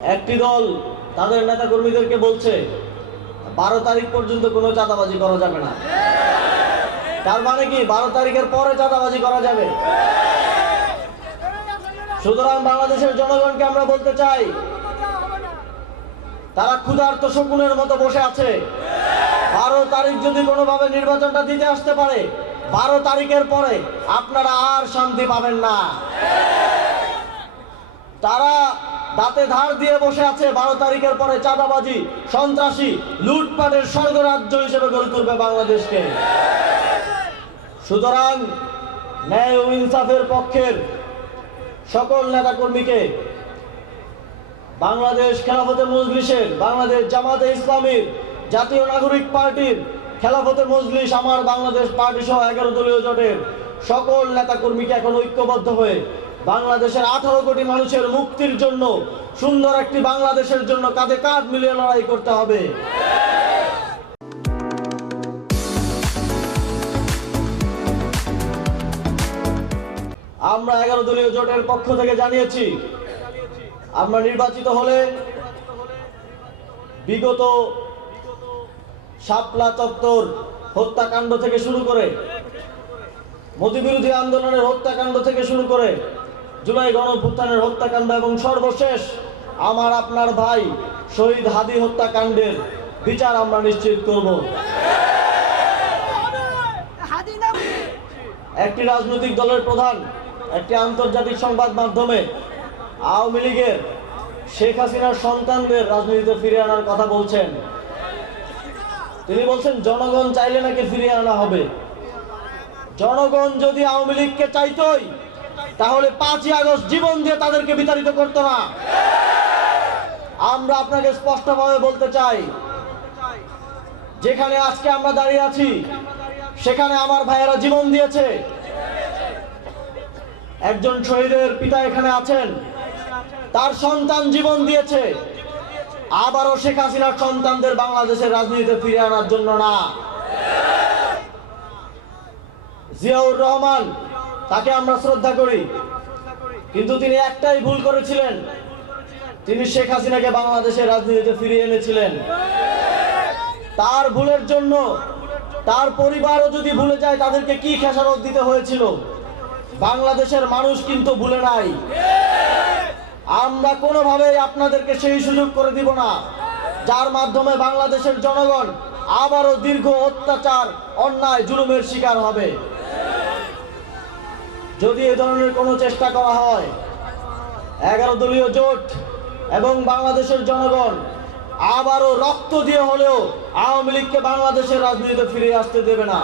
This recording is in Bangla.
একটি দল তাদের নেতা কর্মীদেরকে বলছে 12 তারিখ পর্যন্ত কোনো চাঁদাবাজি করা যাবে না। তার মানে কি 12 তারিখের পরে চাঁদাবাজি করা যাবে? সুতরাং বাংলাদেশের জনগণকে আমরা বলতে চাই, তারা ক্ষুধার্ত শকুনের মতো বসে আছে। 12 তারিখ যদি কোনোভাবে নির্বাচনটা দিতে আসতে পারে, 12 তারিখের পরে আপনারা আর শান্তি পাবেন না। তারা দাঁতে ধার দিয়ে বসে আছে 12 তারিখের পরে চাঁদাবাজি, সন্ত্রাসী, লুটপাটের স্বর্গরাজ্য হিসেবে গড়ে তুলবে বাংলাদেশকে। সুতরাং ন্যায় ও ইনসাফের পক্ষের সকল নেতাকর্মীকে বাংলাদেশ খেলাফতে মজলিসের, বাংলাদেশ জামাতে ইসলামীর, জাতীয় নাগরিক পার্টির, খেলাফতে মজলিস, আমার বাংলাদেশ পার্টি সহ 11 দলীয় জোটের সকল নেতাকর্মীকে এখন ঐক্যবদ্ধ হয়ে বাংলাদেশের 18 কোটি মানুষের মুক্তির জন্য, সুন্দর একটি বাংলাদেশের জন্য কাঁধে কাঁধ মিলিয়ে লড়াই করতে হবে। আমরা 11 দলীয় জোটের পক্ষ থেকে জানিয়েছি, আমরা নির্বাচিত হলে বিগত শাপলা চত্বর হত্যাকাণ্ড থেকে শুরু করে, মোদি বিরোধী আন্দোলনের হত্যাকাণ্ড থেকে শুরু করে, জুলাই গণঅভ্যুত্থানের হত্যাকাণ্ড এবং সর্বশেষ আমার আপনার ভাই শহীদ হাদি হত্যাকাণ্ডের বিচার আমরা নিশ্চিত করব। একটি রাজনৈতিক দলের প্রধান একটি আন্তর্জাতিক সংবাদ মাধ্যমে আওয়ামী লীগের শেখ হাসিনার সন্তানদের রাজনীতিতে ফিরে আনার কথা বলছেন। তিনি বলছেন জনগণ চাইলে নাকি ফিরিয়ে আনা হবে। জনগণ যদি আওয়ামী লীগকে চাইতই তাহলে 5ই আগস্ট জীবন দিয়ে তাদেরকে বিতাড়িত করতো না। আমরা আপনাকে স্পষ্টভাবে বলতে চাই, যেখানে আজকে আমরা দাঁড়িয়ে আছি সেখানে আমার ভাইয়েরা জীবন দিয়েছে। একজন শহীদের পিতা এখানে আছেন, তার সন্তান জীবন দিয়েছে। আবারও শেখ হাসিনার সন্তানদের বাংলাদেশের রাজনীতিতে ফিরে আনার জন্য না। জিয়াউর রহমান, তাকে আমরা শ্রদ্ধা করি, কিন্তু তিনি একটাই ভুল করেছিলেন, তিনি শেখ হাসিনাকে বাংলাদেশের রাজনীতিতে ফিরিয়ে এনেছিলেন। তার ভুলের জন্য তার পরিবারও যদি ভুলে যায় তাদেরকে কি খেসারত দিতে হয়েছিল, বাংলাদেশের মানুষ কিন্তু ভুলে নাই। আমরা কোনোভাবেই আপনাদেরকে সেই সুযোগ করে দিব না যার মাধ্যমে বাংলাদেশের জনগণ আবারও দীর্ঘ অত্যাচার, অন্যায়, জুলুমের শিকার হবে। যদি এই ধরনের কোনো চেষ্টা করা হয়, 11 দলীয় জোট এবং বাংলাদেশের জনগণ আবারও রক্ত দিয়ে হলেও আওয়ামী লীগকে বাংলাদেশের রাজনীতিতে ফিরে আসতে দেবে না।